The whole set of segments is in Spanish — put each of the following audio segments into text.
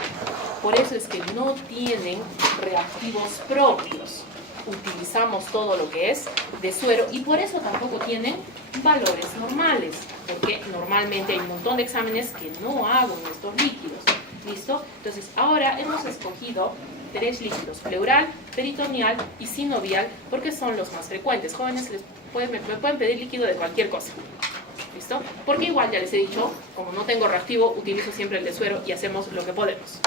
coagulante. Por eso es que no tienen reactivos propios. Utilizamos todo lo que es de suero y por eso tampoco tienen valores normales, porque normalmente hay un montón de exámenes que no hago en estos líquidos. ¿Listo? Entonces, ahora hemos escogido 3 líquidos: pleural, peritoneal y sinovial, porque son los más frecuentes. Jóvenes, me pueden pedir líquido de cualquier cosa. ¿Listo? Porque igual ya les he dicho, como no tengo reactivo, utilizo siempre el de suero y hacemos lo que podemos.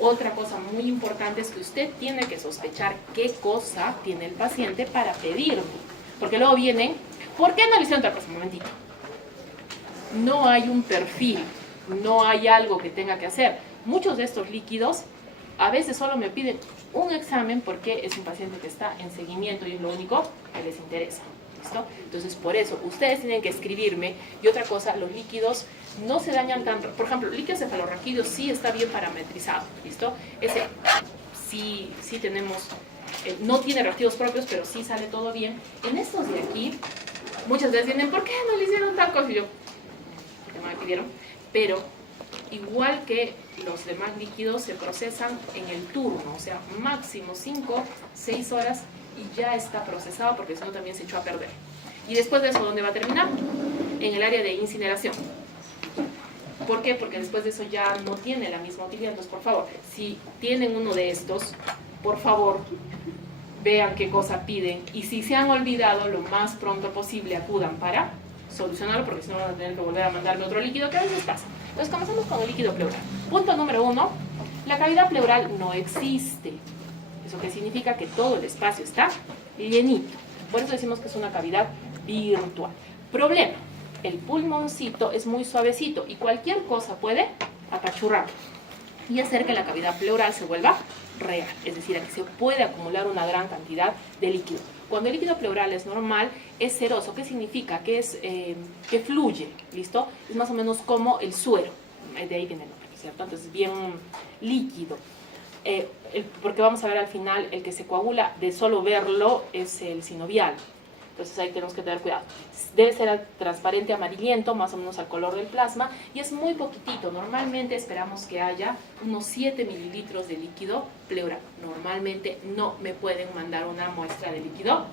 Otra cosa muy importante es que usted tiene que sospechar qué cosa tiene el paciente para pedirme. Porque luego vienen, ¿por qué no le hicieron tal cosa? Un momentito. No hay un perfil, no hay algo que tenga que hacer. Muchos de estos líquidos a veces solo me piden un examen porque es un paciente que está en seguimiento y es lo único que les interesa. ¿Listo? Entonces, por eso, ustedes tienen que escribirme. Y otra cosa, los líquidos no se dañan tanto. Por ejemplo, el líquido cefalorraquídeo sí está bien parametrizado. ¿Listo? Ese sí tenemos, no tiene reactivos propios, pero sí sale todo bien. En estos de aquí, muchas veces vienen, ¿por qué no le hicieron tal cosa? Y yo, porque no me pidieron. Pero, igual que los demás líquidos, se procesan en el turno. O sea, máximo 5, 6 horas y ya está procesado, porque si no también se echó a perder. Y después de eso, ¿dónde va a terminar? En el área de incineración. ¿Por qué? Porque después de eso ya no tiene la misma utilidad. Entonces, por favor, si tienen uno de estos, por favor, vean qué cosa piden. Y si se han olvidado, lo más pronto posible acudan para solucionarlo, porque si no van a tener que volver a mandarme otro líquido, que a veces pasa. Entonces, comenzamos con el líquido pleural. Punto número 1, la cavidad pleural no existe. ¿Eso qué significa? Que todo el espacio está llenito. Por eso decimos que es una cavidad virtual. Problema: el pulmoncito es muy suavecito y cualquier cosa puede apachurrarlo y hacer que la cavidad pleural se vuelva real. Es decir, aquí se puede acumular una gran cantidad de líquido. Cuando el líquido pleural es normal, es seroso. ¿Qué significa? Que es que fluye, ¿listo? Es más o menos como el suero. De ahí viene el nombre, ¿cierto? Entonces, bien líquido. Porque vamos a ver al final, el que se coagula de solo verlo es el sinovial. Entonces ahí tenemos que tener cuidado. Debe ser transparente amarillento, más o menos al color del plasma, y es muy poquitito. Normalmente esperamos que haya unos 7 mililitros de líquido pleural. Normalmente no me pueden mandar una muestra de líquido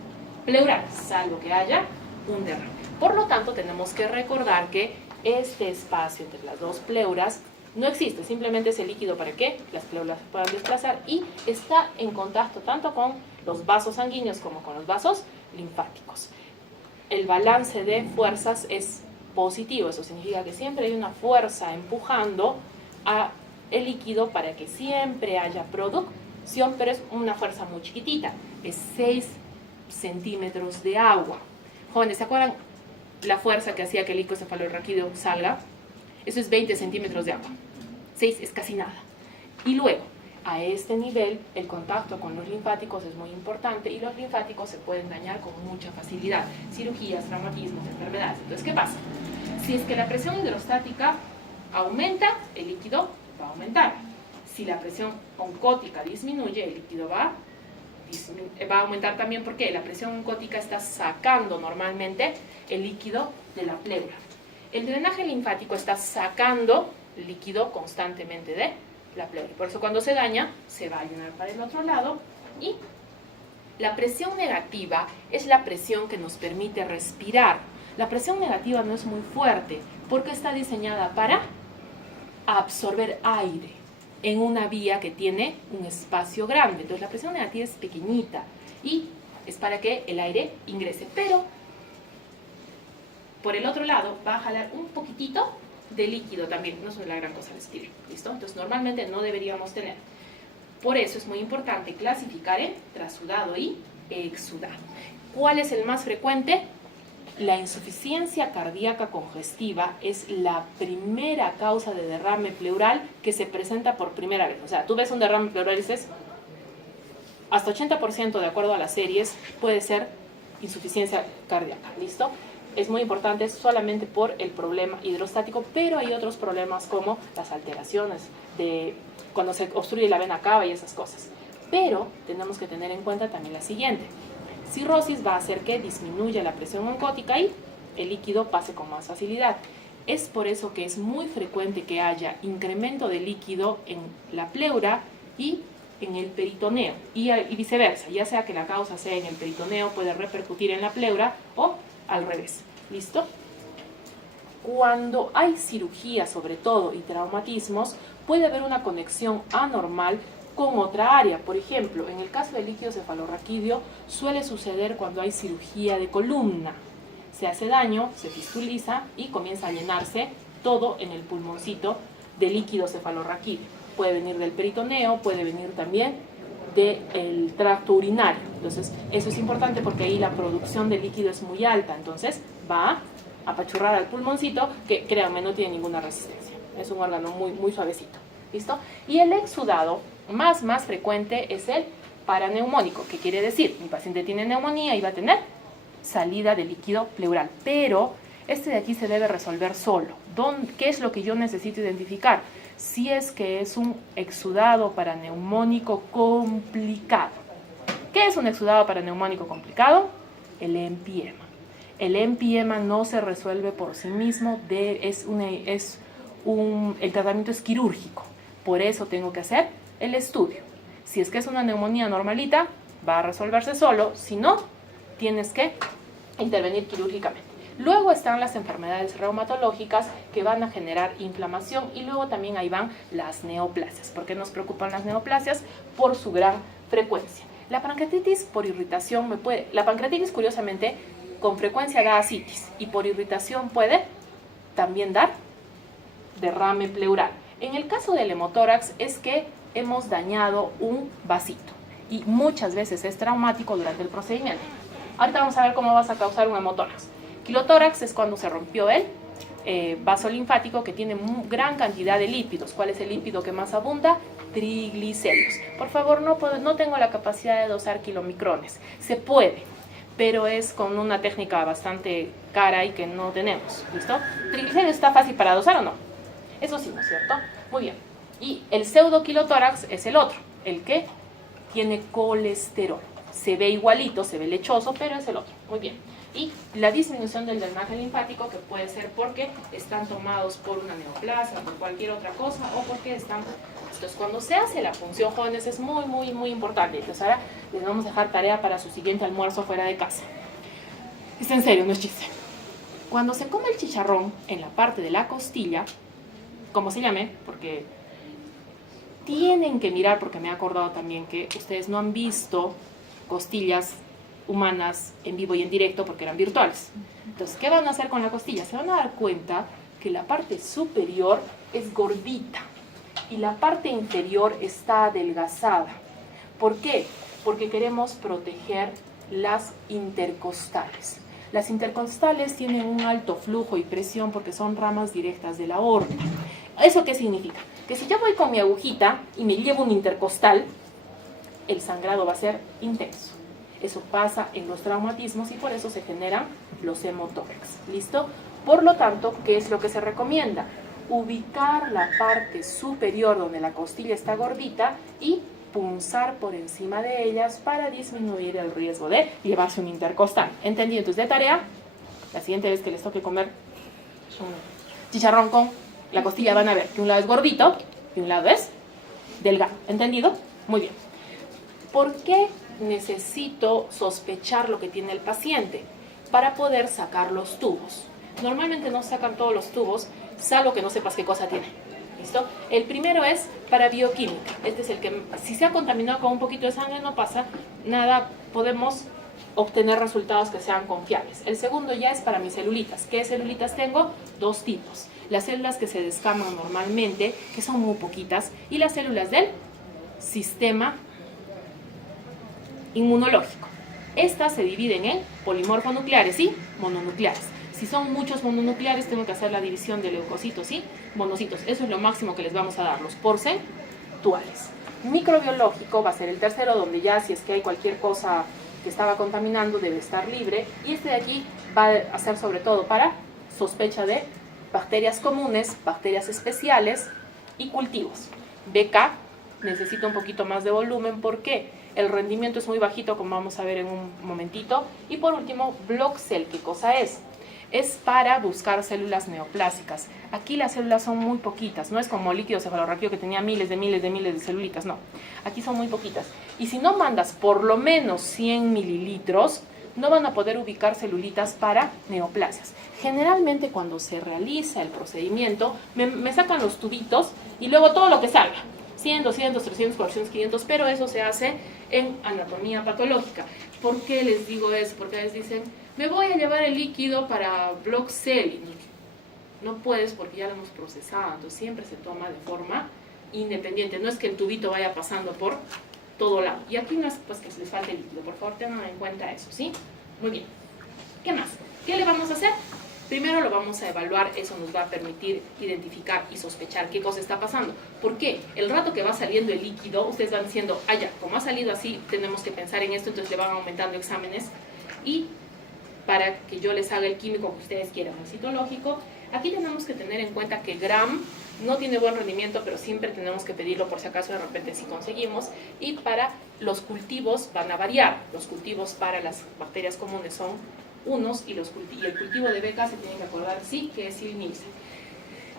pleural, salvo que haya un derrame. Por lo tanto, tenemos que recordar que este espacio entre las dos pleuras no existe, simplemente es el líquido para que las pleuras se puedan desplazar y está en contacto tanto con los vasos sanguíneos como con los vasos linfáticos. El balance de fuerzas es positivo, eso significa que siempre hay una fuerza empujando a el líquido para que siempre haya producción, pero es una fuerza muy chiquitita, es 6 centímetros de agua. Jóvenes, ¿se acuerdan la fuerza que hacía que el líquido cefalorraquídeo salga? Eso es 20 centímetros de agua. 6 es casi nada. Y luego, a este nivel, el contacto con los linfáticos es muy importante y los linfáticos se pueden dañar con mucha facilidad. Cirugías, traumatismos, enfermedades. Entonces, ¿qué pasa? Si es que la presión hidrostática aumenta, el líquido va a aumentar. Si la presión oncótica disminuye, el líquido va a aumentar también, porque la presión oncótica está sacando normalmente el líquido de la pleura. El drenaje linfático está sacando líquido constantemente de la pleura. Por eso cuando se daña, se va a llenar para el otro lado. Y la presión negativa es la presión que nos permite respirar. La presión negativa no es muy fuerte porque está diseñada para absorber aire en una vía que tiene un espacio grande. Entonces la presión negativa es pequeñita y es para que el aire ingrese. Pero por el otro lado va a jalar un poquitito de líquido también, no es una gran cosa respirar, ¿listo? Entonces normalmente no deberíamos tener. Por eso es muy importante clasificar en trasudado y exudado. ¿Cuál es el más frecuente? La insuficiencia cardíaca congestiva es la primera causa de derrame pleural que se presenta por primera vez. O sea, tú ves un derrame pleural y dices, hasta 80% de acuerdo a las series puede ser insuficiencia cardíaca, ¿listo? Es muy importante solamente por el problema hidrostático, pero hay otros problemas como las alteraciones de cuando se obstruye la vena cava y esas cosas. Pero tenemos que tener en cuenta también la siguiente. Cirrosis va a hacer que disminuya la presión oncótica y el líquido pase con más facilidad. Es por eso que es muy frecuente que haya incremento de líquido en la pleura y en el peritoneo, y viceversa, ya sea que la causa sea en el peritoneo, puede repercutir en la pleura o al revés. ¿Listo? Cuando hay cirugía, sobre todo, y traumatismos, puede haber una conexión anormal con otra área. Por ejemplo, en el caso del líquido cefalorraquídeo, suele suceder cuando hay cirugía de columna. Se hace daño, se fistuliza y comienza a llenarse todo en el pulmoncito de líquido cefalorraquídeo. Puede venir del peritoneo, puede venir también del tracto urinario. Entonces, eso es importante porque ahí la producción de líquido es muy alta. Entonces, va a apachurrar al pulmoncito, que créanme, no tiene ninguna resistencia. Es un órgano muy, muy suavecito. ¿Listo? Y el exudado más frecuente es el paraneumónico. ¿Qué quiere decir? Mi paciente tiene neumonía y va a tener salida de líquido pleural. Pero este de aquí se debe resolver solo. ¿Qué es lo que yo necesito identificar? Si es que es un exudado paraneumónico complicado. ¿Qué es un exudado paraneumónico complicado? El empiema. El empiema no se resuelve por sí mismo, el tratamiento es quirúrgico. Por eso tengo que hacer el estudio. Si es que es una neumonía normalita, va a resolverse solo. Si no, tienes que intervenir quirúrgicamente. Luego están las enfermedades reumatológicas que van a generar inflamación y luego también ahí van las neoplasias. ¿Por qué nos preocupan las neoplasias? Por su gran frecuencia. La pancreatitis por irritación la pancreatitis curiosamente con frecuencia da ascitis y por irritación puede también dar derrame pleural. En el caso del hemotórax es que hemos dañado un vasito y muchas veces es traumático durante el procedimiento. Ahorita vamos a ver cómo vas a causar un hemotórax. Kilotórax es cuando se rompió el vaso linfático que tiene gran cantidad de lípidos. ¿Cuál es el lípido que más abunda? Triglicéridos. Por favor, no tengo la capacidad de dosar kilomicrones. Se puede, pero es con una técnica bastante cara y que no tenemos. ¿Listo? ¿Triglicéridos está fácil para dosar o no? Eso sí, ¿no es cierto? Muy bien. Y el pseudoquilotórax es el otro, el que tiene colesterol. Se ve igualito, se ve lechoso, pero es el otro. Muy bien. Y la disminución del drenaje linfático, que puede ser porque están tomados por una neoplasia, por cualquier otra cosa, o porque están... Entonces, cuando se hace la punción, jóvenes, es muy, muy, muy importante. Entonces, ahora les vamos a dejar tarea para su siguiente almuerzo fuera de casa. Es en serio, no es chiste. Cuando se come el chicharrón en la parte de la costilla, como se llame, porque tienen que mirar, porque me he acordado también que ustedes no han visto costillas humanas en vivo y en directo porque eran virtuales. Entonces, ¿qué van a hacer con la costilla? Se van a dar cuenta que la parte superior es gordita y la parte inferior está adelgazada. ¿Por qué? Porque queremos proteger las intercostales. Las intercostales tienen un alto flujo y presión porque son ramas directas de la aorta. ¿Eso qué significa? Que si yo voy con mi agujita y me llevo un intercostal, el sangrado va a ser intenso. Eso pasa en los traumatismos y por eso se generan los hemotórax. ¿Listo? Por lo tanto, ¿qué es lo que se recomienda? Ubicar la parte superior donde la costilla está gordita y punzar por encima de ellas para disminuir el riesgo de llevarse un intercostal. ¿Entendido? Entonces, de tarea, la siguiente vez que les toque comer un chicharrón con la costilla van a ver que un lado es gordito y un lado es delgado. ¿Entendido? Muy bien. ¿Por qué necesito sospechar lo que tiene el paciente? Para poder sacar los tubos. Normalmente no sacan todos los tubos, salvo que no sepas qué cosa tiene. ¿Listo? El primero es para bioquímica. Este es el que, si se ha contaminado con un poquito de sangre, no pasa nada, podemos obtener resultados que sean confiables. El segundo ya es para mis celulitas. ¿Qué celulitas tengo? Dos tipos. Las células que se descaman normalmente, que son muy poquitas, y las células del sistema inmunológico. Estas se dividen en polimorfonucleares y mononucleares. Si son muchos mononucleares, tengo que hacer la división de leucocitos y monocitos. Eso es lo máximo que les vamos a dar, los porcentuales. Microbiológico va a ser el tercero, donde ya si es que hay cualquier cosa que estaba contaminando, debe estar libre. Y este de aquí va a ser sobre todo para sospecha de bacterias comunes, bacterias especiales y cultivos. BK necesita un poquito más de volumen. ¿Por qué? El rendimiento es muy bajito, como vamos a ver en un momentito. Y por último, Block Cell. ¿Qué cosa es? es para buscar células neoplásicas. Aquí las células son muy poquitas, no es como líquido cefalorraquídeo que tenía miles de celulitas, no. Aquí son muy poquitas. Y si no mandas por lo menos 100 mililitros, no van a poder ubicar celulitas para neoplasias. Generalmente cuando se realiza el procedimiento, me sacan los tubitos y luego todo lo que salga. 100, 200, 300, 400, 500, pero eso se hace en anatomía patológica. ¿Por qué les digo eso? Porque les dicen, me voy a llevar el líquido para block cell. No puedes porque ya lo hemos procesado, entonces siempre se toma de forma independiente. No es que el tubito vaya pasando por todo lado. Y aquí no es pues que les falte líquido, por favor tengan en cuenta eso, ¿sí? Muy bien. ¿Qué más? ¿Qué le vamos a hacer? Primero lo vamos a evaluar, eso nos va a permitir identificar y sospechar qué cosa está pasando. ¿Por qué? El rato que va saliendo el líquido, ustedes van diciendo, ah ya, como ha salido así, tenemos que pensar en esto, entonces le van aumentando exámenes. Y para que yo les haga el químico que ustedes quieran, el citológico, aquí tenemos que tener en cuenta que Gram no tiene buen rendimiento, pero siempre tenemos que pedirlo por si acaso de repente si conseguimos. Y para los cultivos van a variar. Los cultivos para las bacterias comunes son unos y el cultivo de beca se tienen que acordar sí que es Silminse.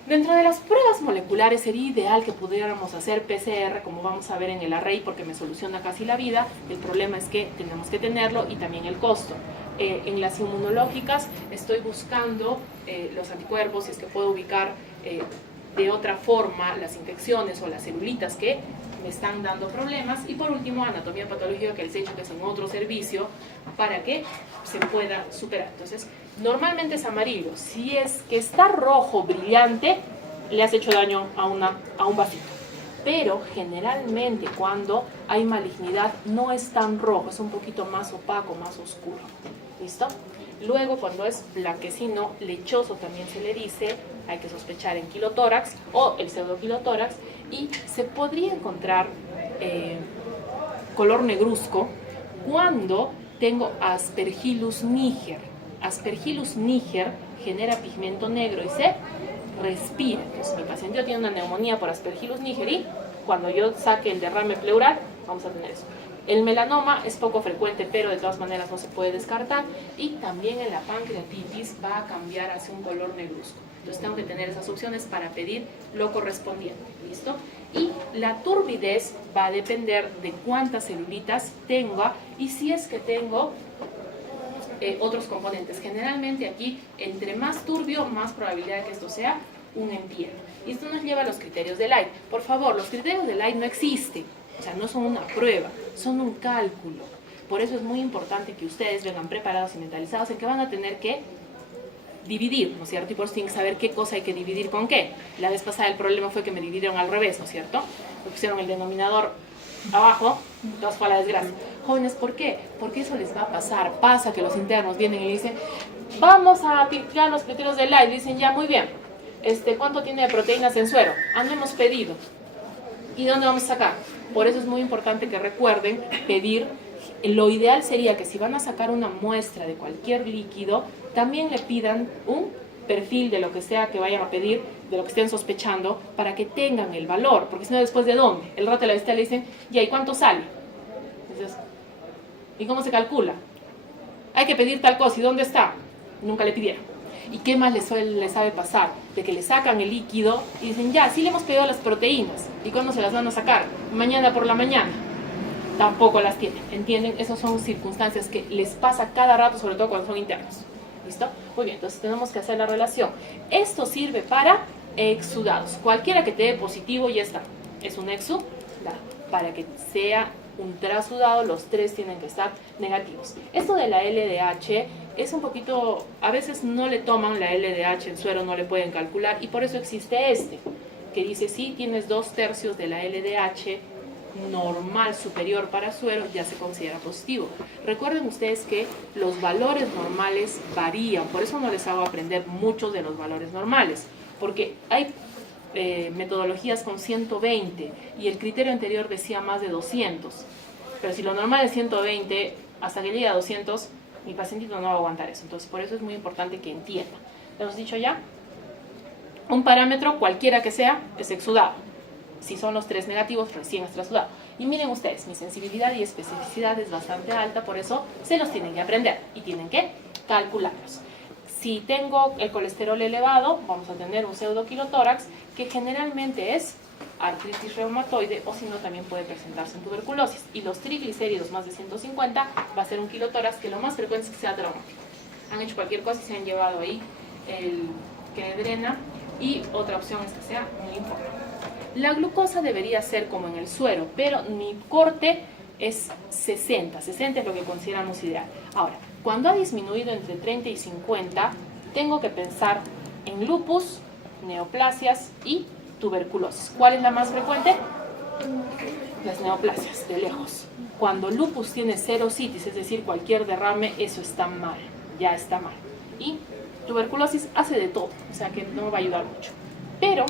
Dentro de las pruebas moleculares sería ideal que pudiéramos hacer PCR, como vamos a ver en el array, porque me soluciona casi la vida. El problema es que tenemos que tenerlo y también el costo. En las inmunológicas estoy buscando los anticuerpos, si es que puedo ubicar de otra forma las infecciones o las celulitas que me están dando problemas. Y por último, anatomía patológica, que les he dicho que es en otro servicio, para que se pueda superar. Entonces, normalmente es amarillo. Si es que está rojo brillante, le has hecho daño a un vasito. Pero generalmente cuando hay malignidad no es tan rojo, es un poquito más opaco, más oscuro. ¿Listo? Luego, cuando es blanquecino, lechoso también se le dice, hay que sospechar en quilotórax o el pseudoquilotórax, y se podría encontrar color negruzco cuando tengo Aspergillus niger. Aspergillus niger genera pigmento negro y se respira. Entonces, mi paciente tiene una neumonía por Aspergillus niger y cuando yo saque el derrame pleural, vamos a tener eso. El melanoma es poco frecuente, pero de todas maneras no se puede descartar. Y también en la pancreatitis va a cambiar hacia un color negruzco. Entonces tengo que tener esas opciones para pedir lo correspondiente. ¿Listo? Y la turbidez va a depender de cuántas celulitas tenga y si es que tengo otros componentes. Generalmente aquí, entre más turbio, más probabilidad de que esto sea un entierro. Y esto nos lleva a los criterios de Light. Por favor, los criterios de Light no existen. O sea, no son una prueba, son un cálculo. Por eso es muy importante que ustedes vengan preparados y mentalizados en que van a tener que dividir, ¿no es cierto? Y por eso tienen que saber qué cosa hay que dividir con qué. La vez pasada el problema fue que me dividieron al revés, ¿no es cierto? Me pusieron el denominador abajo, entonces fue a la desgracia. Jóvenes, ¿por qué? Porque eso les va a pasar. Pasa que los internos vienen y dicen, vamos a aplicar los criterios de Light. Dicen, ya, muy bien. ¿Cuánto tiene de proteínas en suero? Ah, no hemos pedido. ¿Y dónde vamos a sacar? Por eso es muy importante que recuerden pedir. Lo ideal sería que si van a sacar una muestra de cualquier líquido, también le pidan un perfil de lo que sea que vayan a pedir, de lo que estén sospechando, para que tengan el valor. Porque si no, después ¿de dónde? El rato de la visita le dicen, ¿y cuánto sale? Entonces, ¿y cómo se calcula? Hay que pedir tal cosa, ¿y dónde está? Nunca le pidieron. ¿Y qué más les sabe pasar? De que le sacan el líquido y dicen, ya, sí le hemos pedido las proteínas. ¿Y cuándo se las van a sacar? Mañana por la mañana. Tampoco las tienen, ¿entienden? Esas son circunstancias que les pasa cada rato, sobre todo cuando son internos. ¿Listo? Muy bien, entonces tenemos que hacer la relación. Esto sirve para exudados. Cualquiera que te dé positivo ya está. Es un exudado. Para que sea un trasudado, los tres tienen que estar negativos. Esto de la LDH es un poquito, a veces no le toman la LDH en suero, no le pueden calcular, y por eso existe que dice, si tienes 2/3 de la LDH normal superior para suero, ya se considera positivo. Recuerden ustedes que los valores normales varían, por eso no les hago aprender muchos de los valores normales, porque hay metodologías con 120 y el criterio anterior decía más de 200, pero si lo normal es 120, hasta que llegue a 200, mi pacientito no va a aguantar eso. Entonces por eso es muy importante que entienda. ¿Lo hemos dicho ya? Un parámetro, cualquiera que sea, es exudado. Si son los tres negativos, recién es trasudado. Y miren ustedes, mi sensibilidad y especificidad es bastante alta, por eso se los tienen que aprender y tienen que calcularlos. Si tengo el colesterol elevado, vamos a tener un pseudoquilotórax, que generalmente es artritis reumatoide, o si no también puede presentarse en tuberculosis. Y los triglicéridos más de 150 va a ser un quilotórax, que lo más frecuente es que sea traumático. Han hecho cualquier cosa y se han llevado ahí el que drena, y otra opción es que sea un linfoma. La glucosa debería ser como en el suero, pero mi corte es 60 es lo que consideramos ideal. Ahora, cuando ha disminuido entre 30 y 50, tengo que pensar en lupus, neoplasias y tuberculosis. ¿Cuál es la más frecuente? Las neoplasias, de lejos. Cuando lupus tiene serositis, es decir, cualquier derrame, eso está mal, ya está mal. Y tuberculosis hace de todo, o sea que no va a ayudar mucho. Pero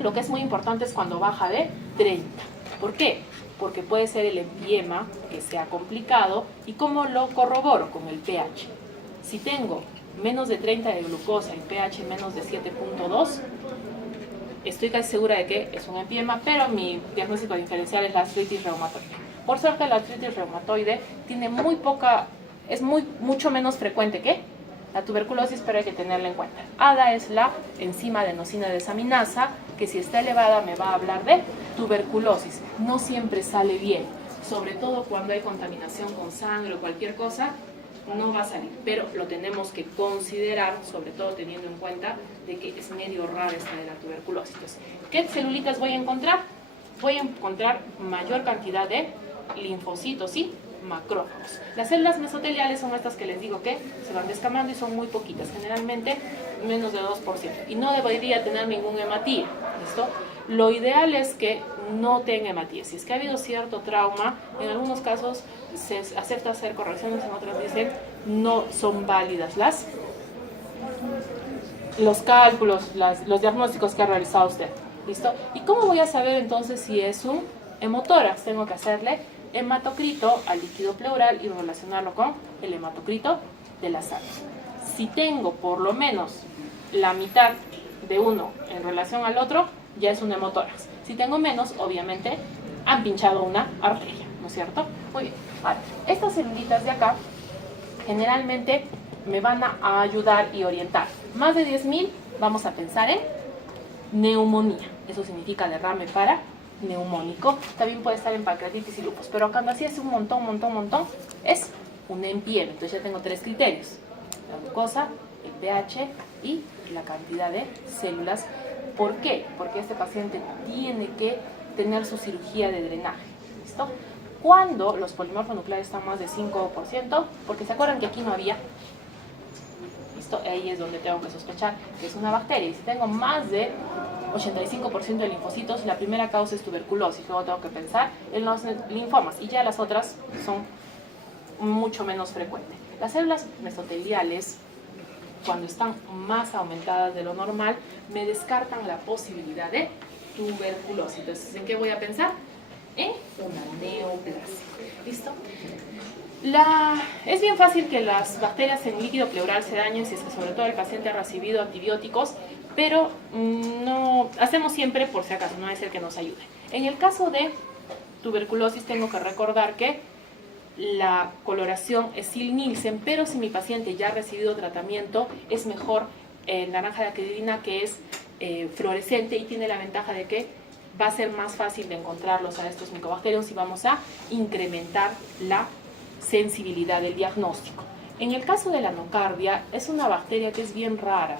lo que es muy importante es cuando baja de 30. ¿Por qué? Porque puede ser el empiema que sea complicado. ¿Y cómo lo corroboro? Con el pH. Si tengo menos de 30 de glucosa y pH menos de 7.2, estoy casi segura de que es un empiema, pero mi diagnóstico diferencial es la artritis reumatoide. Por suerte, la artritis reumatoide tiene mucho menos frecuente que la tuberculosis, pero hay que tenerla en cuenta. ADA es la enzima adenosina desaminasa, que si está elevada me va a hablar de tuberculosis. No siempre sale bien, sobre todo cuando hay contaminación con sangre o cualquier cosa, no va a salir, pero lo tenemos que considerar, sobre todo teniendo en cuenta de que es medio rara esta de la tuberculosis. Entonces, ¿qué celulitas voy a encontrar? Voy a encontrar mayor cantidad de linfocitos y macrófagos. Las células mesoteliales son estas que les digo que se van descamando y son muy poquitas, generalmente menos de 2%, y no debería tener ningún hematía. ¿Listo? Lo ideal es que no tenga hematía. Si es que ha habido cierto trauma, en algunos casos se acepta hacer correcciones, en otros dicen no son válidas los cálculos, los diagnósticos que ha realizado usted. ¿Listo? ¿Y cómo voy a saber entonces si es un hemotórax? Tengo que hacerle hematocrito al líquido pleural y relacionarlo con el hematocrito de la sangre. Si tengo por lo menos la mitad de uno en relación al otro, ya es un hemotórax. Si tengo menos, obviamente han pinchado una arteria, ¿no es cierto? Muy bien. Vale. Estas celulitas de acá generalmente me van a ayudar y orientar. Más de 10.000 vamos a pensar en neumonía. Eso significa derrame para neumónico. También puede estar en pancreatitis y lupus, pero cuando así es un montón, es un empiema. Entonces ya tengo 3 criterios: la glucosa, el pH y la cantidad de células. ¿Por qué? Porque este paciente tiene que tener su cirugía de drenaje. ¿Listo? Cuando los polimorfonucleares están más de 5%, porque se acuerdan que aquí no había, ¿listo? Ahí es donde tengo que sospechar que es una bacteria. Y si tengo más de 85% de linfocitos, la primera causa es tuberculosis. Luego tengo que pensar en los linfomas, y ya las otras son mucho menos frecuentes. Las células mesoteliales, cuando están más aumentadas de lo normal, me descartan la posibilidad de tuberculosis. Entonces, ¿en qué voy a pensar? En una neoplasia. ¿Listo? Es bien fácil que las bacterias en líquido pleural se dañen si es que sobre todo el paciente ha recibido antibióticos, pero no hacemos siempre por si acaso, no es el que nos ayude. En el caso de tuberculosis tengo que recordar que la coloración es Sil-Nielsen, pero si mi paciente ya ha recibido tratamiento, es mejor naranja de acridina, que es fluorescente y tiene la ventaja de que va a ser más fácil de encontrarlos a estos micobacterios y vamos a incrementar la sensibilidad del diagnóstico. En el caso de la nocardia, es una bacteria que es bien rara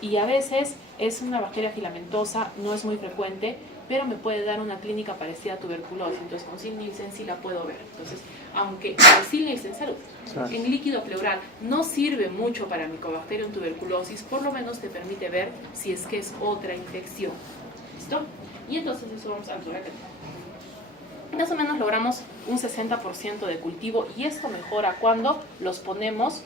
y a veces es una bacteria filamentosa, no es muy frecuente, pero me puede dar una clínica parecida a tuberculosis. Entonces con Sil-Nielsen sí la puedo ver. Entonces, aunque el Sil-Nielsen, salud, en líquido pleural no sirve mucho para Mycobacterium tuberculosis, por lo menos te permite ver si es que es otra infección. ¿Listo? Y entonces eso vamos a ver. Más o menos logramos un 60% de cultivo, y esto mejora cuando los ponemos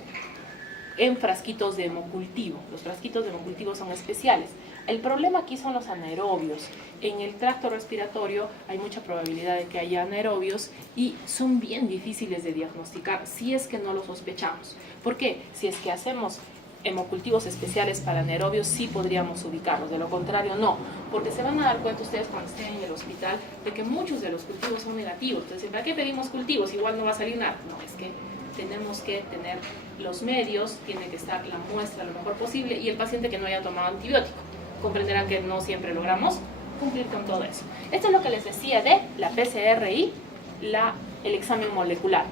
en frasquitos de hemocultivo. Los frasquitos de hemocultivo son especiales. El problema aquí son los anaerobios. En el tracto respiratorio hay mucha probabilidad de que haya anaerobios y son bien difíciles de diagnosticar si es que no lo sospechamos. ¿Por qué? Si es que hacemos hemocultivos especiales para anaerobios, sí podríamos ubicarlos, de lo contrario no, porque se van a dar cuenta ustedes cuando estén en el hospital de que muchos de los cultivos son negativos. Entonces, ¿para qué pedimos cultivos? Igual no va a salir nada. No, es que tenemos que tener los medios, tiene que estar la muestra lo mejor posible y el paciente que no haya tomado antibiótico. Comprenderán que no siempre logramos cumplir con todo eso. Esto es lo que les decía de la PCR y el examen molecular.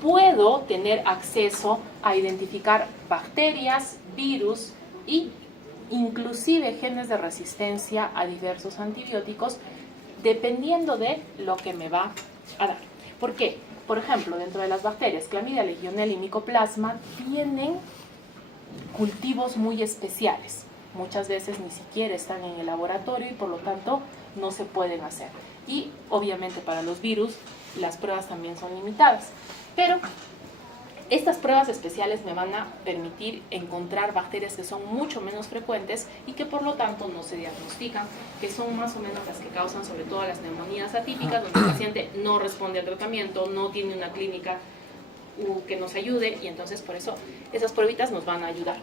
Puedo tener acceso a identificar bacterias, virus y inclusive genes de resistencia a diversos antibióticos dependiendo de lo que me va a dar. ¿Por qué? Por ejemplo, dentro de las bacterias, Clamidia, Legionella y Mycoplasma tienen cultivos muy especiales. Muchas veces ni siquiera están en el laboratorio y por lo tanto no se pueden hacer. Y obviamente para los virus las pruebas también son limitadas. Pero estas pruebas especiales me van a permitir encontrar bacterias que son mucho menos frecuentes y que por lo tanto no se diagnostican, que son más o menos las que causan sobre todo las neumonías atípicas, donde el paciente no responde al tratamiento, no tiene una clínica que nos ayude y entonces por eso esas pruebitas nos van a ayudar.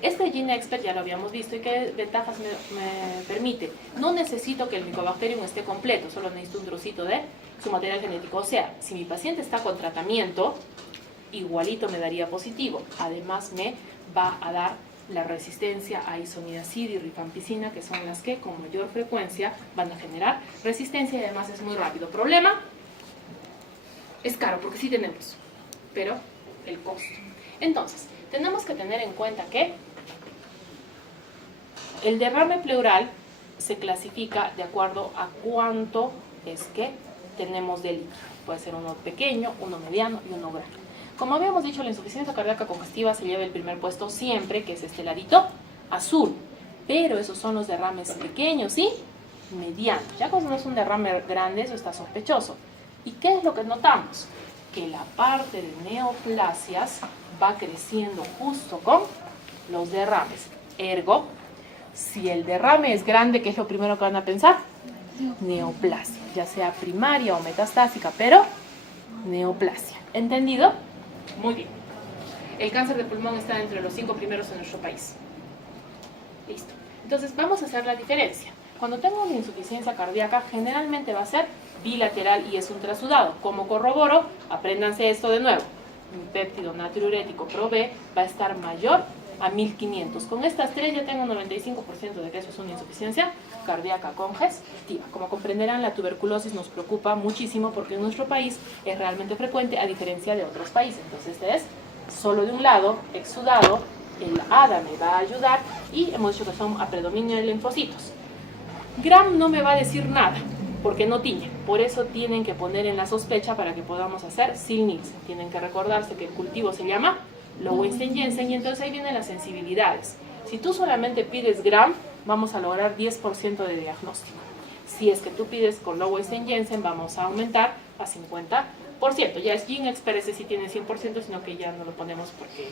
Este GeneXpert ya lo habíamos visto y qué ventajas me permite. No necesito que el Mycobacterium esté completo, solo necesito un trocito de su material genético. O sea, si mi paciente está con tratamiento, igualito me daría positivo. Además me va a dar la resistencia a isoniazid y rifampicina, que son las que con mayor frecuencia van a generar resistencia y además es muy rápido. Problema, es caro porque sí tenemos, pero el costo. Entonces, tenemos que tener en cuenta que el derrame pleural se clasifica de acuerdo a cuánto es que tenemos de líquido. Puede ser uno pequeño, uno mediano y uno grande. Como habíamos dicho, la insuficiencia cardíaca congestiva se lleva el primer puesto siempre, que es este ladito azul. Pero esos son los derrames pequeños y medianos. Ya cuando es un derrame grande, eso está sospechoso. ¿Y qué es lo que notamos? Que la parte de neoplasias va creciendo justo con los derrames. Ergo, si el derrame es grande, ¿qué es lo primero que van a pensar? Neoplasia, ya sea primaria o metastásica, pero neoplasia. ¿Entendido? Muy bien. El cáncer de pulmón está entre los 5 primeros en nuestro país. Listo. Entonces vamos a hacer la diferencia. Cuando tengo una insuficiencia cardíaca, generalmente va a ser bilateral y es ultrasudado. Como corroboro, apréndanse esto de nuevo. Mi péptido natriurético ProB va a estar mayor a 1500. Con estas tres ya tengo un 95% de que eso es una insuficiencia cardíaca congestiva. Como comprenderán, la tuberculosis nos preocupa muchísimo porque en nuestro país es realmente frecuente a diferencia de otros países. Entonces este es solo de un lado, exudado, el ADA me va a ayudar y hemos dicho que son a predominio de linfocitos. Gram no me va a decir nada porque no tiñe, por eso tienen que poner en la sospecha para que podamos hacer Sil-Nielsen. Tienen que recordarse que el cultivo se llama Lowenstein-Jensen y entonces ahí vienen las sensibilidades. Si tú solamente pides Gram, vamos a lograr 10% de diagnóstico. Si es que tú pides con Lowenstein-Jensen, vamos a aumentar a 50%. Ya es GeneXpert, ese sí tiene 100%, sino que ya no lo ponemos porque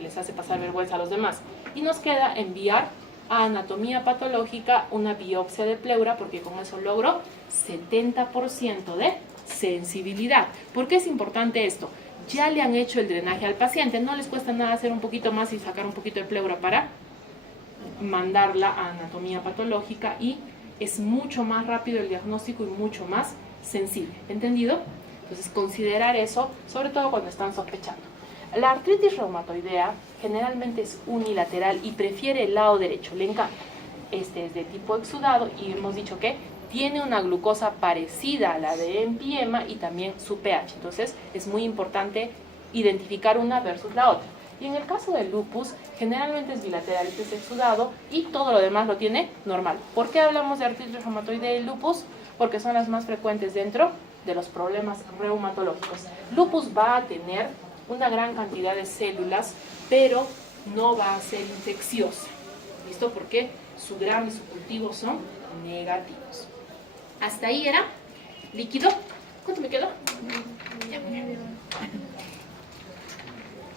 les hace pasar vergüenza a los demás. Y nos queda enviar a anatomía patológica una biopsia de pleura porque con eso logro 70% de sensibilidad. ¿Por qué es importante esto? Ya le han hecho el drenaje al paciente, no les cuesta nada hacer un poquito más y sacar un poquito de pleura para mandarla a anatomía patológica y es mucho más rápido el diagnóstico y mucho más sensible. ¿Entendido? Entonces considerar eso, sobre todo cuando están sospechando. La artritis reumatoidea generalmente es unilateral y prefiere el lado derecho, le encanta. Este es de tipo exudado y hemos dicho que tiene una glucosa parecida a la de empiema y también su pH. Entonces es muy importante identificar una versus la otra. Y en el caso del lupus, generalmente es bilateral, este es exudado y todo lo demás lo tiene normal. ¿Por qué hablamos de artritis reumatoidea y lupus? Porque son las más frecuentes dentro de los problemas reumatológicos. Lupus va a tener una gran cantidad de células, pero no va a ser infecciosa. ¿Listo? Porque su Gram y su cultivo son negativos. Hasta ahí era líquido. ¿Cuánto me quedó? Ya, muy bien.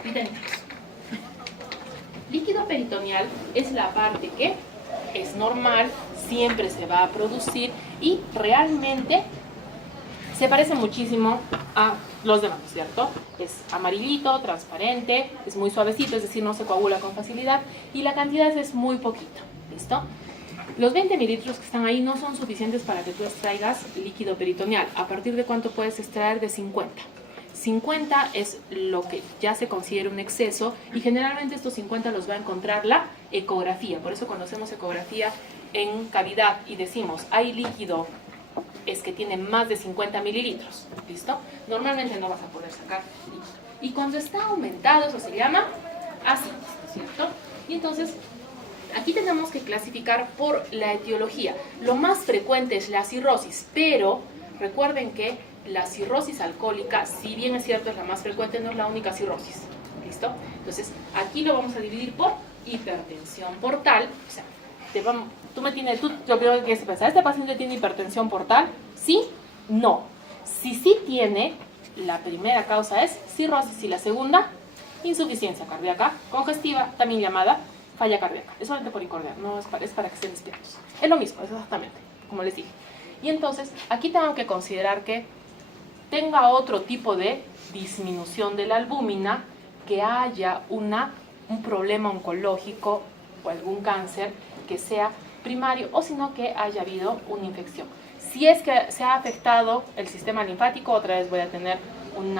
Vitaminas. Líquido peritoneal es la parte que es normal, siempre se va a producir y realmente se parece muchísimo a los demás, ¿cierto? Es amarillito, transparente, es muy suavecito, es decir, no se coagula con facilidad y la cantidad es muy poquita, ¿listo? Los 20 mililitros que están ahí no son suficientes para que tú extraigas líquido peritoneal. ¿A partir de cuánto puedes extraer? De 50. 50 es lo que ya se considera un exceso y generalmente estos 50 los va a encontrar la ecografía. Por eso cuando hacemos ecografía en cavidad y decimos hay líquido, es que tiene más de 50 mililitros, ¿listo? Normalmente no vas a poder sacar líquido. Y cuando está aumentado, eso se llama ascitis, ¿cierto? Y entonces, aquí tenemos que clasificar por la etiología. Lo más frecuente es la cirrosis, pero recuerden que la cirrosis alcohólica, si bien es cierto es la más frecuente, no es la única cirrosis, ¿listo? Entonces, aquí lo vamos a dividir por hipertensión portal, o sea, yo creo que pensar, ¿este paciente tiene hipertensión portal? ¿Sí? No. Si sí tiene, la primera causa es cirrosis y la segunda, insuficiencia cardíaca congestiva, también llamada falla cardíaca. Es solamente por incordiar, no es para que estén despiertos. Es lo mismo, es exactamente, como les dije. Y entonces, aquí tengo que considerar que tenga otro tipo de disminución de la albúmina, que haya un problema oncológico o algún cáncer que sea primario, o sino que haya habido una infección. Si es que se ha afectado el sistema linfático, otra vez voy a tener un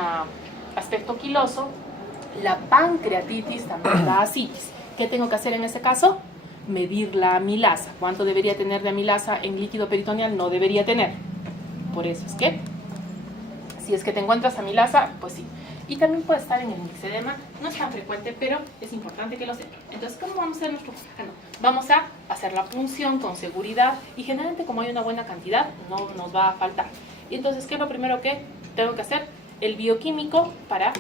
aspecto quiloso. La pancreatitis también da ascitis. ¿Qué tengo que hacer en ese caso? Medir la amilasa. ¿Cuánto debería tener de amilasa en líquido peritoneal? No debería tener. Por eso es que, si es que te encuentras amilasa, pues sí. Y también puede estar en el mixedema, no es tan frecuente, pero es importante que lo sepan. Entonces, ¿cómo vamos a hacer nuestro? Vamos a hacer la punción con seguridad y generalmente como hay una buena cantidad, no nos va a faltar. Y entonces, ¿qué es lo primero que tengo que hacer? El bioquímico para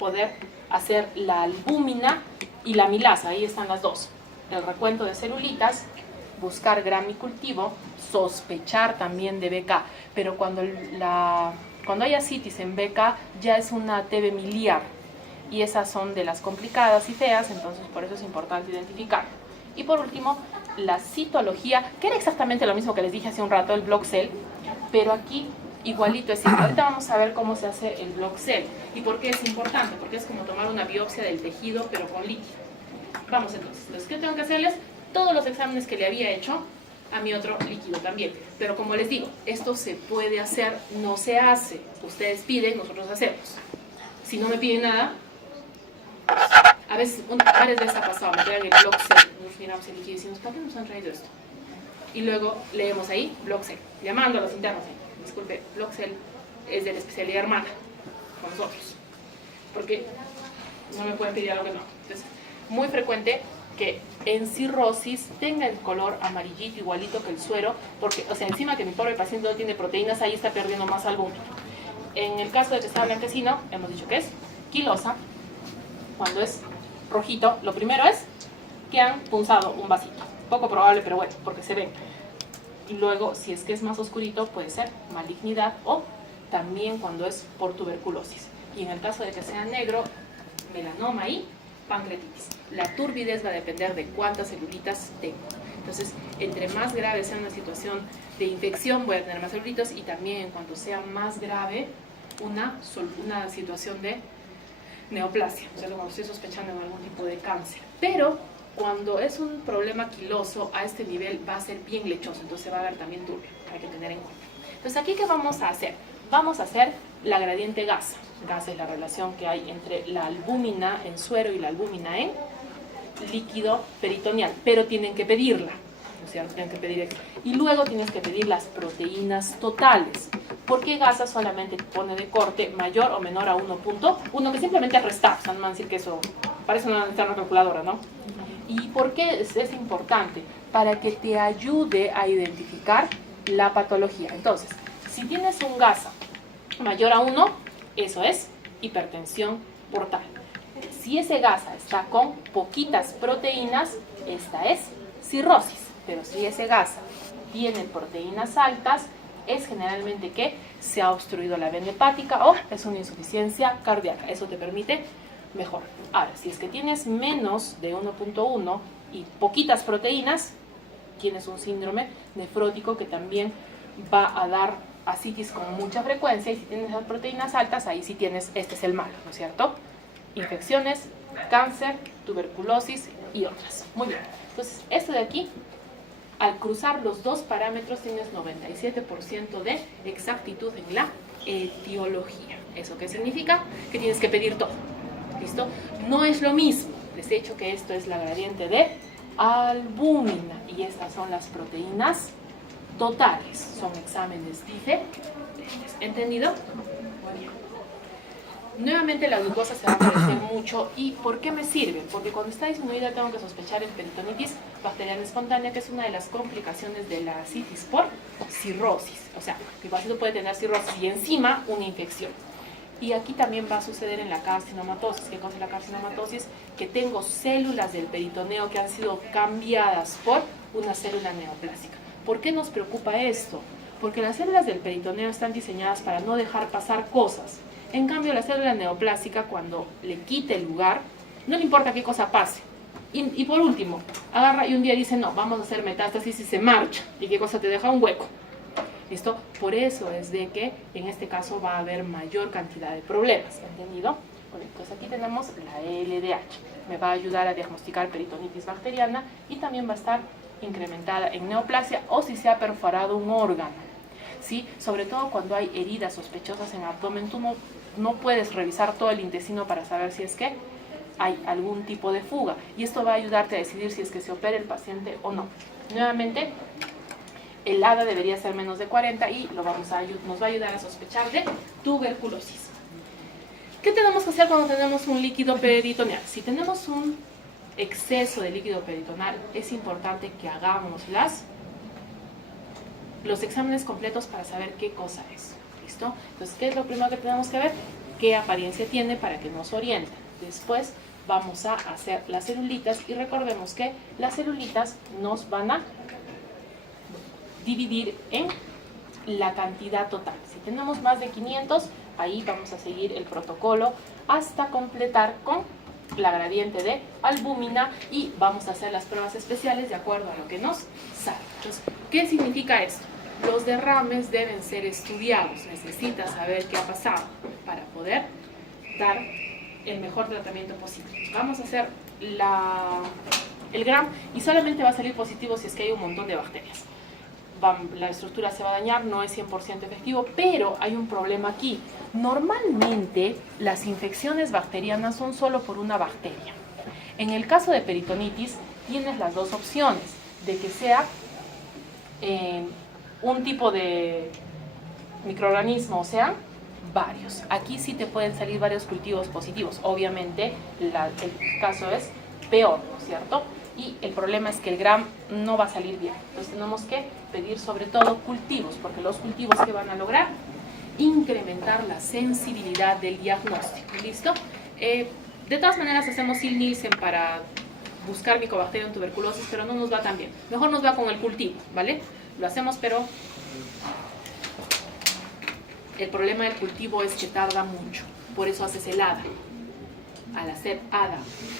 poder hacer la albúmina y la amilasa, ahí están las dos. El recuento de celulitas, buscar gramicultivo, sospechar también de BK, pero cuando hay ascitis en BK ya es una TB miliar y esas son de las complicadas y feas, entonces por eso es importante identificar. Y por último, la citología, que era exactamente lo mismo que les dije hace un rato, el Block-Cell, pero aquí igualito es igual. Ahorita vamos a ver cómo se hace el Block-Cell y por qué es importante, porque es como tomar una biopsia del tejido pero con líquido. Vamos entonces, ¿qué tengo que hacerles? Todos los exámenes que le había hecho a mi otro líquido también, pero como les digo, esto se puede hacer, no se hace. Ustedes piden, nosotros hacemos. Si no me piden nada, a veces, varias veces ha pasado, me traen el Block-Cell, nos miramos el líquido y decimos, ¿para qué nos han traído esto? Y luego leemos ahí, Block-Cell, llamando a los internos, disculpe, Block-Cell es de la especialidad hermana, con nosotros, porque no me pueden pedir algo que no. Entonces, muy frecuente que en cirrosis tenga el color amarillito igualito que el suero, porque, o sea, encima que mi pobre paciente no tiene proteínas, ahí está perdiendo más albúmina. En el caso de que sea blanquecino, hemos dicho que es quilosa. Cuando es rojito, lo primero es que han punzado un vasito. Poco probable, pero bueno, porque se ve. Y luego, si es que es más oscurito, puede ser malignidad o también cuando es por tuberculosis. Y en el caso de que sea negro, melanoma y pancreatitis. La turbidez va a depender de cuántas celulitas tengo. Entonces, entre más grave sea una situación de infección, voy a tener más celulitos y también en cuanto sea más grave una situación de neoplasia, o sea, cuando estoy sospechando en algún tipo de cáncer. Pero cuando es un problema quiloso, a este nivel va a ser bien lechoso, entonces va a haber también turbio, hay que tener en cuenta. Entonces, ¿aquí qué vamos a hacer? Vamos a hacer la gradiente gasa. Gasa es la relación que hay entre la albúmina en suero y la albúmina en líquido peritoneal, pero tienen que pedirla, ¿no es cierto? Tienen que pedir eso. Y luego tienes que pedir las proteínas totales. ¿Por qué gasa solamente pone de corte mayor o menor a 1.1? Que simplemente es restar, o sea, no van a decir que eso parece una calculadora, ¿no? ¿Y por qué es importante? Para que te ayude a identificar la patología. Entonces, si tienes un gasa mayor a 1, eso es hipertensión portal. Si ese gasa está con poquitas proteínas, esta es cirrosis. Pero si ese gasa tiene proteínas altas, es generalmente que se ha obstruido la vena hepática o es una insuficiencia cardíaca. Eso te permite mejor. Ahora, si es que tienes menos de 1.1 y poquitas proteínas, tienes un síndrome nefrótico que también va a dar ascitis con mucha frecuencia, y si tienes las proteínas altas, ahí sí tienes, este es el malo, ¿no es cierto? Infecciones, cáncer, tuberculosis y otras. Muy bien, entonces esto de aquí, al cruzar los dos parámetros tienes 97% de exactitud en la etiología. ¿Eso qué significa? Que tienes que pedir todo. ¿Listo? No es lo mismo. Les he dicho que esto es la gradiente de albúmina y estas son las proteínas totales. Son exámenes diferentes. ¿Entendido? Muy bien. Nuevamente la glucosa se va a parecer mucho. ¿Y por qué me sirve? Porque cuando está disminuida tengo que sospechar en peritonitis bacteriana espontánea, que es una de las complicaciones de la asitis por cirrosis. O sea, mi paciente puede tener cirrosis y encima una infección. Y aquí también va a suceder en la carcinomatosis. ¿Qué cosa es la carcinomatosis? Que tengo células del peritoneo que han sido cambiadas por una célula neoplásica. ¿Por qué nos preocupa esto? Porque las células del peritoneo están diseñadas para no dejar pasar cosas. En cambio, la célula neoplásica, cuando le quite el lugar, no le importa qué cosa pase. Y por último, agarra y un día dice, no, vamos a hacer metástasis y se marcha. ¿Y qué cosa te deja? Un hueco. ¿Listo? Por eso es de que en este caso va a haber mayor cantidad de problemas. ¿Entendido? Bueno, entonces aquí tenemos la LDH. Me va a ayudar a diagnosticar peritonitis bacteriana y también va a estar incrementada en neoplasia o si se ha perforado un órgano. ¿Sí? Sobre todo cuando hay heridas sospechosas en abdomen, tú no puedes revisar todo el intestino para saber si es que hay algún tipo de fuga. Y esto va a ayudarte a decidir si es que se opera el paciente o no. Nuevamente, el ADA debería ser menos de 40 y nos va a ayudar a sospechar de tuberculosis. ¿Qué tenemos que hacer cuando tenemos un líquido peritoneal? Si tenemos un exceso de líquido peritoneal, es importante que hagamos los exámenes completos para saber qué cosa es. ¿Listo? Entonces, ¿qué es lo primero que tenemos que ver? ¿Qué apariencia tiene para que nos oriente? Después vamos a hacer las celulitas y recordemos que las celulitas nos van a dividir en la cantidad total. Si tenemos más de 500, ahí vamos a seguir el protocolo hasta completar con la gradiente de albúmina y vamos a hacer las pruebas especiales de acuerdo a lo que nos sale. Entonces, ¿qué significa esto? Los derrames deben ser estudiados. Necesitas saber qué ha pasado para poder dar el mejor tratamiento posible. Vamos a hacer el GRAM y solamente va a salir positivo si es que hay un montón de bacterias. La estructura se va a dañar, no es 100% efectivo, pero hay un problema aquí. Normalmente las infecciones bacterianas son solo por una bacteria. En el caso de peritonitis tienes las dos opciones, de que sea un tipo de microorganismo, o sea, varios. Aquí sí te pueden salir varios cultivos positivos. Obviamente el caso es peor, ¿no es cierto? Y el problema es que el GRAM no va a salir bien. Entonces tenemos que pedir sobre todo cultivos, porque los cultivos que van a lograr incrementar la sensibilidad del diagnóstico. ¿Listo? De todas maneras hacemos Sil-Nielsen para buscar Mycobacterium en tuberculosis, pero no nos va tan bien. Mejor nos va con el cultivo, ¿vale? Lo hacemos, pero el problema del cultivo es que tarda mucho. Por eso haces el ADA. Al hacer ADA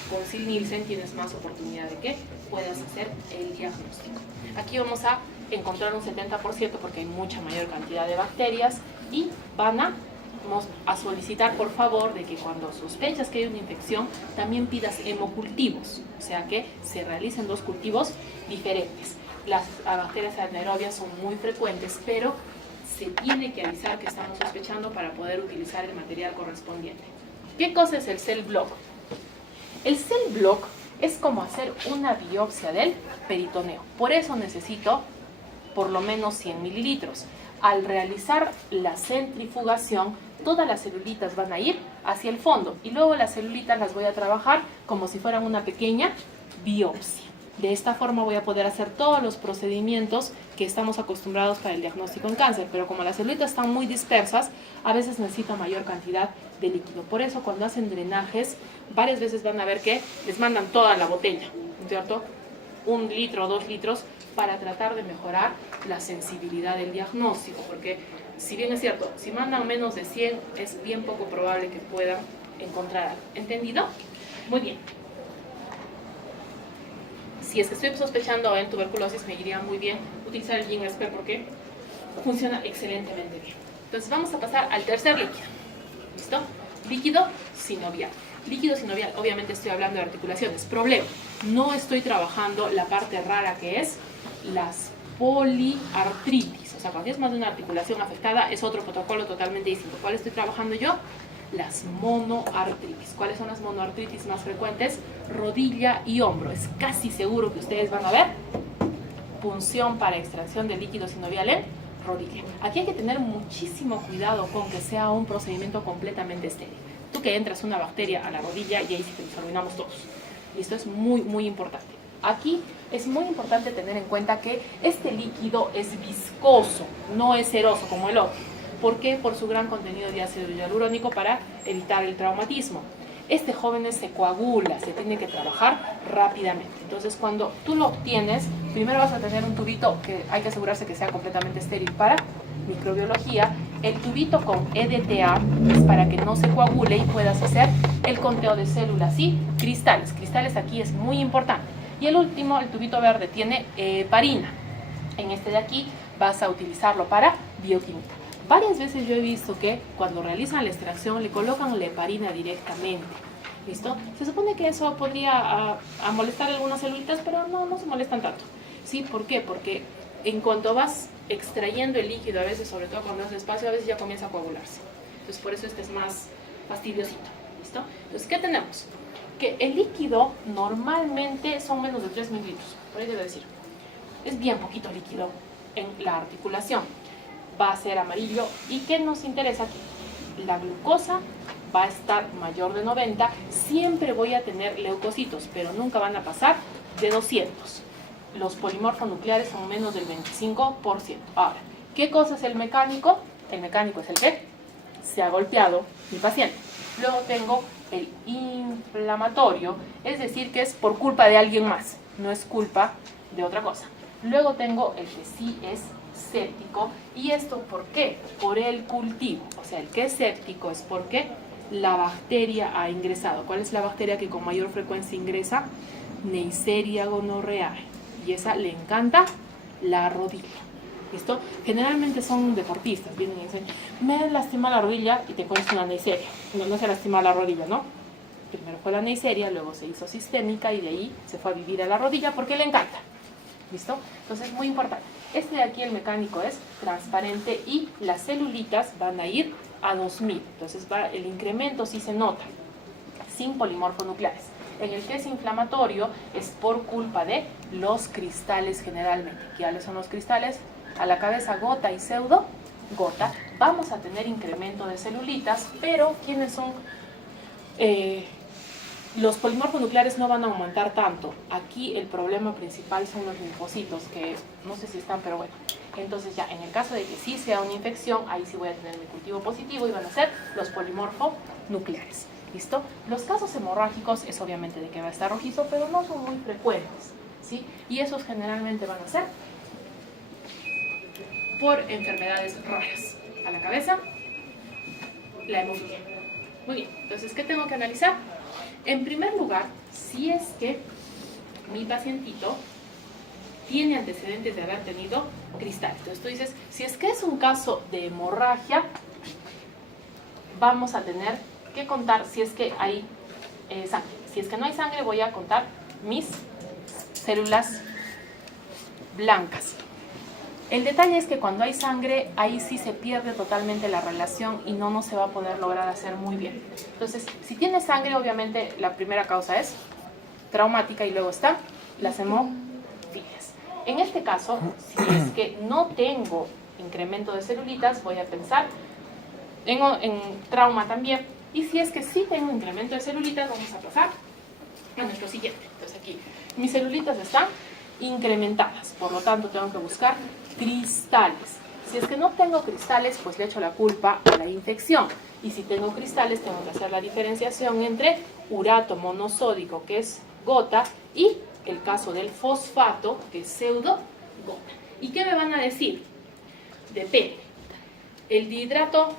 con Sil-Nielsen tienes más oportunidad de que puedas hacer el diagnóstico. Aquí vamos a encontrar un 70% porque hay mucha mayor cantidad de bacterias y vamos a solicitar por favor de que cuando sospechas que hay una infección también pidas hemocultivos, o sea que se realicen dos cultivos diferentes. Las bacterias anaerobias son muy frecuentes, pero se tiene que avisar que estamos sospechando para poder utilizar el material correspondiente. ¿Qué cosa es el cell block? El cell block es como hacer una biopsia del peritoneo. Por eso necesito por lo menos 100 mililitros. Al realizar la centrifugación, todas las celulitas van a ir hacia el fondo y luego las celulitas las voy a trabajar como si fueran una pequeña biopsia. De esta forma voy a poder hacer todos los procedimientos que estamos acostumbrados para el diagnóstico en cáncer, pero como las celulitas están muy dispersas, a veces necesito mayor cantidad de líquido. Por eso cuando hacen drenajes, varias veces van a ver que les mandan toda la botella, ¿cierto? 1 litro o 2 litros para tratar de mejorar la sensibilidad del diagnóstico, porque si bien es cierto, si mandan menos de 100 es bien poco probable que puedan encontrar algo. ¿Entendido? Muy bien. Si es que estoy sospechando en tuberculosis, me iría muy bien utilizar el GenExpert porque funciona excelentemente bien. Entonces vamos a pasar al tercer líquido. ¿Listo? Líquido sinovial. Líquido sinovial, obviamente estoy hablando de articulaciones. Problema, no estoy trabajando la parte rara que es las poliartritis, o sea, cuando tienes más de una articulación afectada, es otro protocolo totalmente distinto. ¿Cuál estoy trabajando yo? Las monoartritis. ¿Cuáles son las monoartritis más frecuentes? Rodilla y hombro. Es casi seguro que ustedes van a ver punción para extracción de líquido sinovial en rodilla. Aquí hay que tener muchísimo cuidado con que sea un procedimiento completamente estéril. Tú que entras una bacteria a la rodilla y ahí sí que nos arruinamos todos. Y esto es muy, muy importante. Aquí es muy importante tener en cuenta que este líquido es viscoso, no es ceroso como el otro. ¿Por qué? Por su gran contenido de ácido hialurónico para evitar el traumatismo. Este joven se coagula, se tiene que trabajar rápidamente. Entonces, cuando tú lo obtienes, primero vas a tener un tubito que hay que asegurarse que sea completamente estéril para microbiología. El tubito con EDTA es para que no se coagule y puedas hacer el conteo de células y cristales. Cristales aquí es muy importante. Y el último, el tubito verde, tiene heparina. En este de aquí vas a utilizarlo para bioquímica. Varias veces yo he visto que cuando realizan la extracción le colocan la heparina directamente. ¿Listo? Se supone que eso podría molestar algunas celulitas, pero no se molestan tanto. ¿Sí? ¿Por qué? Porque en cuanto vas extrayendo el líquido, a veces, sobre todo cuando es despacio, a veces ya comienza a coagularse. Entonces, por eso este es más fastidiosito. ¿Listo? Entonces, ¿qué tenemos? Que el líquido normalmente son menos de 3 mililitros. Por ahí debe decir. Es bien poquito líquido en la articulación. Va a ser amarillo. ¿Y qué nos interesa aquí? La glucosa va a estar mayor de 90. Siempre voy a tener leucocitos, pero nunca van a pasar de 200. Los polimorfonucleares son menos del 25%. Ahora, ¿qué cosa es el mecánico? El mecánico es el que se ha golpeado mi paciente. Luego tengo el inflamatorio, es decir, que es por culpa de alguien más, no es culpa de otra cosa. Luego tengo el que sí es séptico. ¿Y esto por qué? Por el cultivo. O sea, el que es séptico es porque la bacteria ha ingresado. ¿Cuál es la bacteria que con mayor frecuencia ingresa? Neisseria gonorrhoeae. Y esa le encanta la rodilla. ¿Listo? Generalmente son deportistas, vienen y dicen, me lastima la rodilla y te pones una Neisseria. No se lastima la rodilla, ¿no? Primero fue la Neisseria, luego se hizo sistémica y de ahí se fue a vivir a la rodilla porque le encanta. ¿Listo? Entonces, muy importante. Este de aquí, el mecánico, es transparente y las celulitas van a ir a 2000. Entonces, el incremento sí se nota, sin polimorfonucleares. En el que es inflamatorio es por culpa de los cristales generalmente. ¿Cuáles son los cristales? A la cabeza gota y pseudo gota. Vamos a tener incremento de celulitas, pero ¿quiénes son? Los polimorfonucleares no van a aumentar tanto. Aquí el problema principal son los linfocitos, que no sé si están, pero bueno. Entonces ya, en el caso de que sí sea una infección, ahí sí voy a tener mi cultivo positivo y van a ser los polimorfonucleares. ¿Listo? Los casos hemorrágicos es obviamente de que va a estar rojizo, pero no son muy frecuentes, ¿sí? Y esos generalmente van a ser por enfermedades raras. A la cabeza, la hemofilia. Muy bien, entonces, ¿qué tengo que analizar? En primer lugar, si es que mi pacientito tiene antecedentes de haber tenido cristales. Entonces tú dices, si es que es un caso de hemorragia, vamos a tener que contar si es que hay sangre. Si es que no hay sangre, voy a contar mis células blancas. El detalle es que cuando hay sangre, ahí sí se pierde totalmente la relación y no se va a poder lograr hacer muy bien. Entonces, si tiene sangre, obviamente la primera causa es traumática y luego están las hemofilias. En este caso, si es que no tengo incremento de celulitas, voy a pensar en trauma también. Y si es que sí tengo incremento de celulitas, vamos a pasar a nuestro siguiente. Entonces aquí, mis celulitas están incrementadas, por lo tanto tengo que buscar cristales. Si es que no tengo cristales, pues le echo la culpa a la infección. Y si tengo cristales, tengo que hacer la diferenciación entre urato monosódico, que es gota, y el caso del fosfato, que es pseudo gota. ¿Y qué me van a decir? Depende. El dihidrato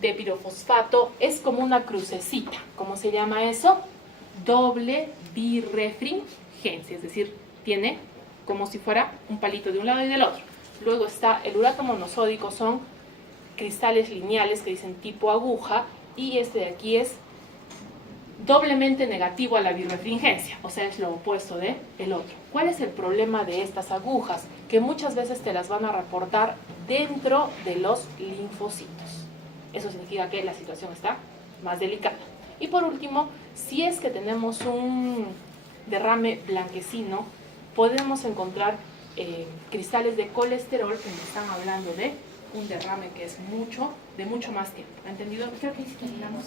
de pirofosfato es como una crucecita. ¿Cómo se llama eso? Doble birefringencia, es decir, tiene como si fuera un palito de un lado y del otro. Luego está el urato monosódico, son cristales lineales que dicen tipo aguja, y este de aquí es doblemente negativo a la birrefringencia, o sea, es lo opuesto de el otro. ¿Cuál es el problema de estas agujas? Que muchas veces te las van a reportar dentro de los linfocitos. Eso significa que la situación está más delicada. Y por último, si es que tenemos un derrame blanquecino, podemos encontrar cristales de colesterol que nos están hablando de un derrame que es de mucho más tiempo. ¿Entendido? Creo que sí terminamos.